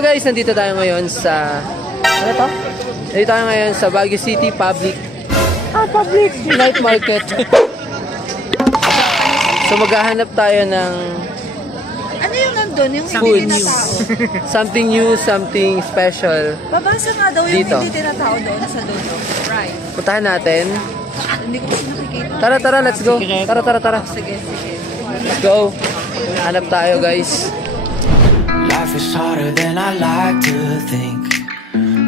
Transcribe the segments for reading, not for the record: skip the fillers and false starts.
So guys, nandito tayo ngayon sa... Ano to? Nandito tayo ngayon sa Baguio City Public Night Market. So maghahanap tayo ng... Ano yung nandun? Yung foods. hindi na tao? Something new, something special. Babasa nga daw yung Dito. hindi na tao doon sa dodo. Right. Puntahan natin. Hindi ko kasi nakikita. Tara, let's go. Tara. Sige. Let's go. Hanap tayo, guys. Life is harder than I like to think,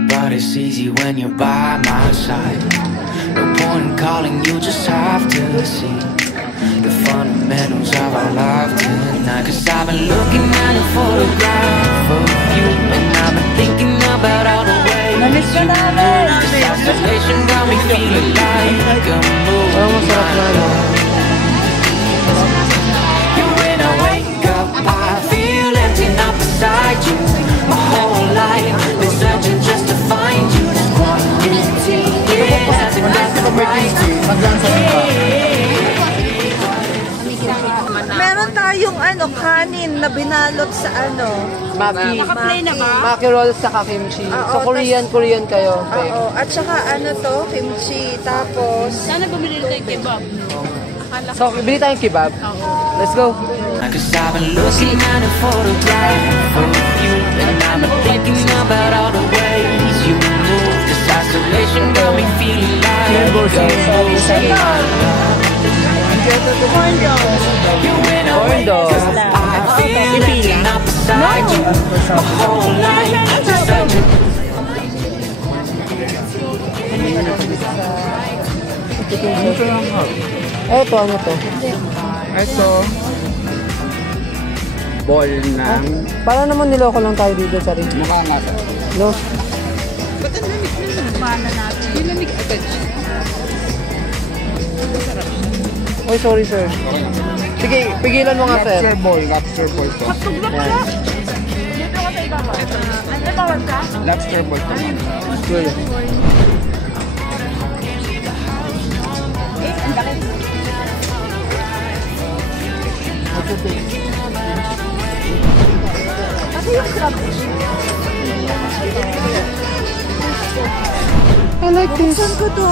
but it's easy when you're by my side. No point in calling, you just have to see the fundamentals of our life tonight. Cause I've been looking at a photograph of you, and I've been thinking about all the ways Namiss ka namin! this isolation got me feeling like a movie. Parang masarap na, no? When I wake up, I feel empty, not beside you. My whole life been searching just to find you. Just quantity, yeah, hasn't got the right. Meron tayong kanin na binalot sa Maki. Naka-play na ba? Maki rolls sa kimchi. Oo, So Korean kayo. Oo. At saka kimchi. Tapos... Sana bumili tayo kebab. So, bili tayong kebab. Let's go. Cause I've been looking at a photograph of you, and I've been thinking about all the ways you move. This isolation got me feeling like a movie. Corn dogs. When I Corn wake dogs. up, I feel empty, not beside you. My whole life been searching. Eto, ano to? Ito, ball ng Para naman niloko lang tayo dito sa rin. mukha nga sa No? Paano natin? Dinamig agad siya. Oy, sorry sir. Sige, pigilan mo nga sir. lobster ball to. Yan. Dito ka sa ibaba. Ano tawag ka? Lobster ball to. Cool. Ang laki. I like this. Saan ko to?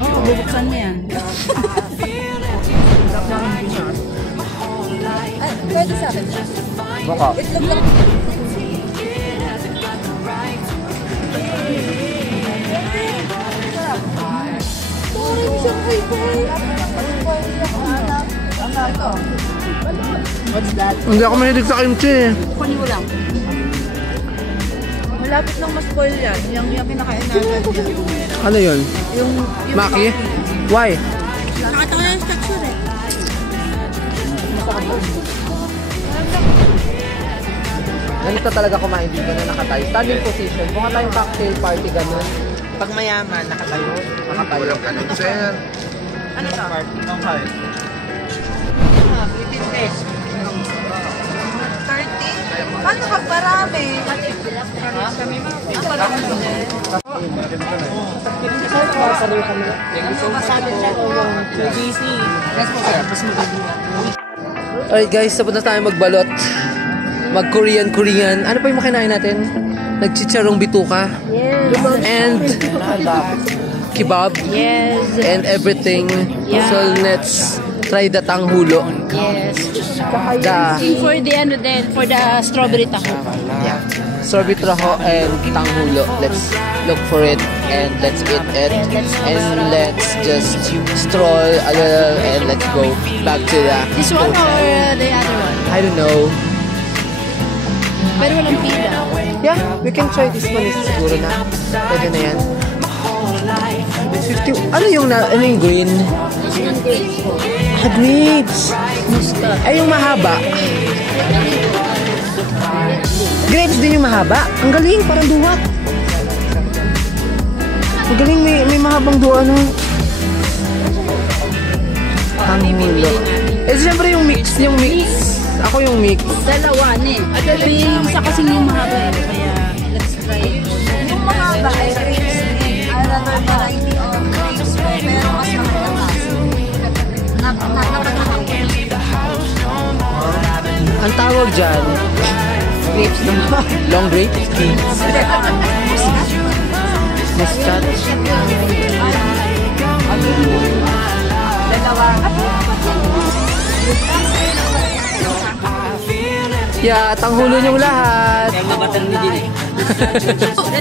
Bubuksan mo yan. Ay, pwede sa akin. Baka. Itlog lang. Sorry, siyang high-five. What's that? Hindi ako mahilig sa kimchi. Kunin mo lang. Malapit lang ma-spoil yan. Yung kinakain natin. Ano yun? Yung Maki? Why? nakatawa yung structure eh. Ganito talaga kumain dito na nakatayo. Standing position. Kung nga tayong cocktail party ganun. Pag mayaman, nakatayo. Nakatayo. Walang ganun, sir. Ano to? Party. Okay. 15 pesos. 30? Paano pag marami? Alright guys, tapos na tayo magbalot. Mag-Korean. Ano pa yung makinain natin? Nagchicharong bituka. Yes. And kebab. Yes. And everything. Yeah. So let's try the tanghulo. Yes. The For the ano din, for the strawberry taho. strawberry traho and tanghulo. Let's look for it and let's eat it. And let's just stroll a little and let's go back to the This one or the other one? I don't know. Pero walang pila. Yeah, we can try this one. Siguro na. Pwede na yan. 50. Ano yung green? Grapes. Ay, yung mahaba. Grapes din yung mahaba. Ang galing, parang duwat. Ang galing, may mahabang duwa, no? Tanghulo. Siyempre yung mix. Ako yung mix. Dalawa ni. Yung isa kasing yung mahaba eh. Kaya, let's try it. Yung mahaba ay grapes din. Another variety of grapes po. Pero mas makatakas. Ang tawag dyan, grapes naman. Long grapes? Muscat. Yeah, tanghulo niyong lahat. Let's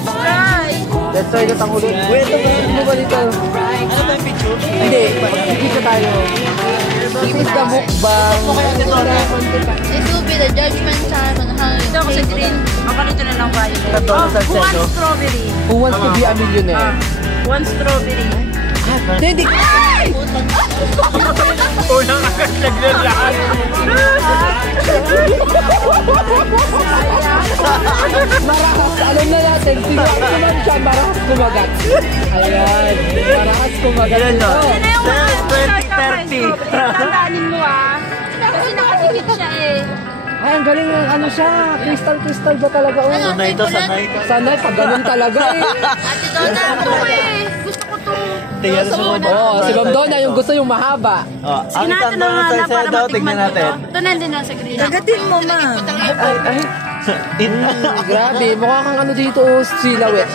try! Let's try na tanghulo. Wait, ito mo ba dito? Ano ba yung picture? Hindi, pag-picture tayo. This is the mukbang. This will be the judgment time on how Ito ako sa green. Ako dito na lang violet. Ito Oh, sa who wants seto. strawberry? Who wants to be a millionaire? One strawberry. Hindi. Unang agad naglan lahat. Marahas, alam na natin. Siguro naman siya, marahas kumagat. Ayan, marahas kumagat. Yan no? ito. Yun na yung 2030. Tandaanin mo Kasi nakatikit siya eh. Ay, ang galing ng ano siya. Crystal ba talaga? Oh. Sanay to, sanay. Sanay, pag ganun talaga eh. Ate Donna, Gusto ko eh. Gusto ko to. Tingnan sa mga Oo, si Ma'am Donna yung gusto yung mahaba. Oh, Sige ang natin tanda na ng nga Salcedo, para matikman tignan ko to. natin. Ito na din sa green. Tagatin mo, ma. Ay, grabe. Mukha kang ano dito, oh, silawit.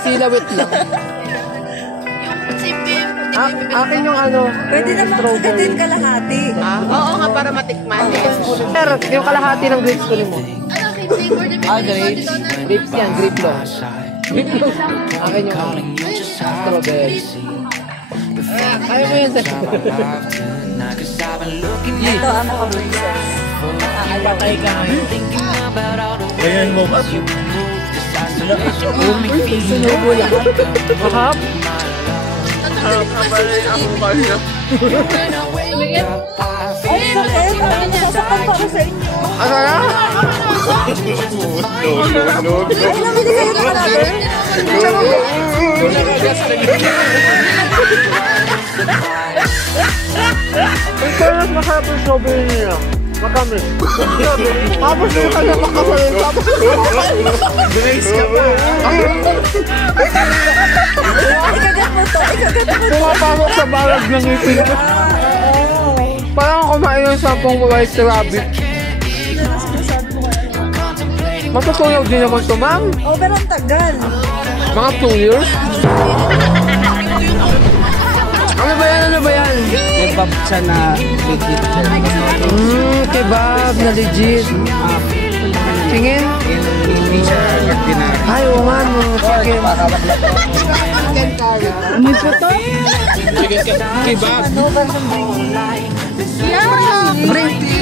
Silawit lang. Si Bim, Akin yung ano, pwede yung naman strawberry. kagatin kalahati. Oo nga, para matikman. Pero yung kalahati ng grapes ko mo. Ano, fixing for the Grapes. Grapes yan, grape long. Grape long. Akin yung Calling you just have strawberry. to see. Ayaw mo yan sa... Cause I've been looking at Ito, ano ka, princess? Patay ka ngayon. thinking about all the Ganyan mo ba? ways you move. This isolation will make me Sunubo lang. Mahap. when I wake up. I feel Bakit? Ano nasasaktan para sa inyo? Ano na? Ay, namili kayo na natin. Ang parang masarap yung strawberry nila. Makamis. Tapos yung kanya makasalit. Tapos Grace ka pa. Ikagat mo to. Ikagat mo to. pumapasok sa balag ng ngipin ko. Parang kumain yung 10 white rabbit. Matutunaw din naman ito, ma'am. Oh, pero ang tagal. Mga 2 years. Ano ba yan? Ano ba yan? Kebab siya na legit siya. Kebab na legit. Tingin? Hindi siya ordinary. Ay, oo nga, no. Chicken. May puto? Kebab.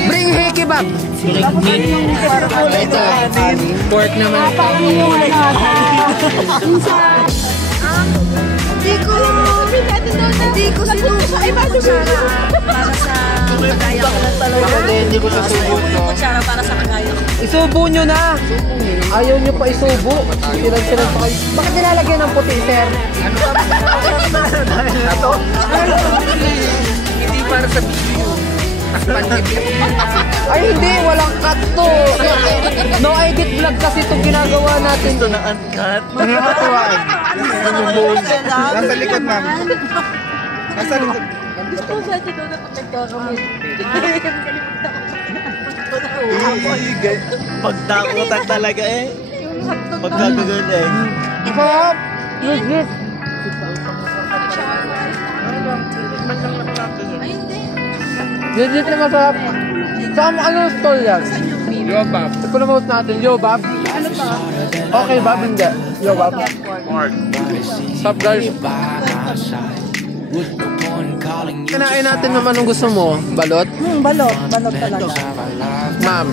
Bring hey kebab. Ito. Pork naman. Hindi ko sinuso. Ay, bago Sara. Para sa kagaya ko. Hindi ko sasubok to. Kutsara para sa kagaya ko. Isubo nyo na. Ayaw nyo pa isubo. Silang pa kayo. Bakit nilalagyan ng puti, sir? Hindi para sa video. Ay, hindi. Walang cut to. No edit vlog kasi itong ginagawa natin. Ito na uncut. Nakakatuwa eh. Nasa likod, ma'am. Nasa likod. Pagdakutan talaga eh. Pagkagagaling. Sarap. Legit. Legit na masarap. Saan ano stall yan? Yobab. Promote natin. Yobab. Ano pa? Okay, Bob. Hindi. Yobab. Stop, guys. Kinain natin, ma'am. Anong gusto mo? Balot? Balot. Balot talaga. Ma'am.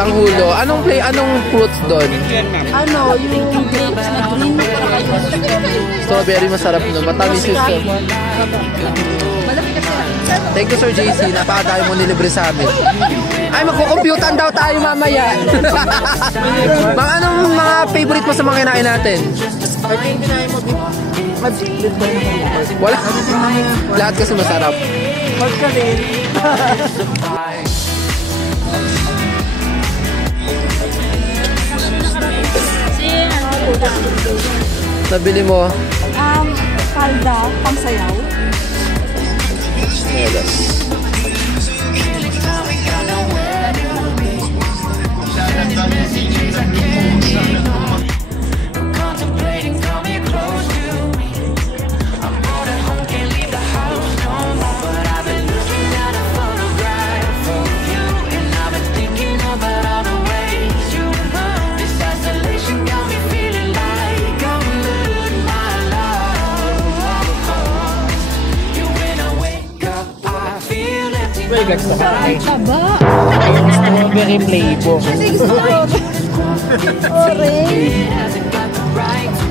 Tanghulo. Anong fruits doon? Ano, yung grapes na green. Strawberry masarap no. Matamis yung stuff. Thank you, Sir JC. Napakadami mo nilibre sa amin. Ay, magkukomputan daw tayo mamaya. Mga anong mga favorite mo sa mga kinain natin? Wala. Lahat kasi masarap. Nabili mo? Palda, pangsayaw. Contemplating coming close to me. I'm bored at home, can't leave the house no more. But I've been looking at a photograph of you, and I've been thinking about all the ways you move. This isolation got me feeling like I'm losing my love. You when I wake up, I feel empty. Ay, taba. Strawberry flavor. Kasi gusto ko. Orange. Hasn't got the right to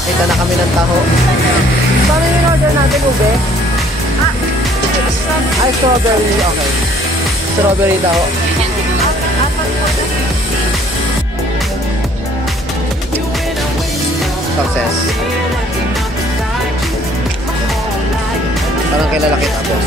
Kita na kami ng taho. Paano yung order natin, ube? Ay, strawberry. Okay. Strawberry taho. Success. Parang kilala kita, boss.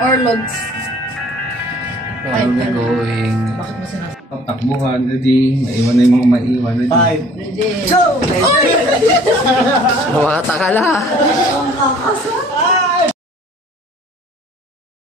Orlogs. Where are we going? Takbuhan, ready. Maiwan na yung mga maiwan, ready. Mga takala.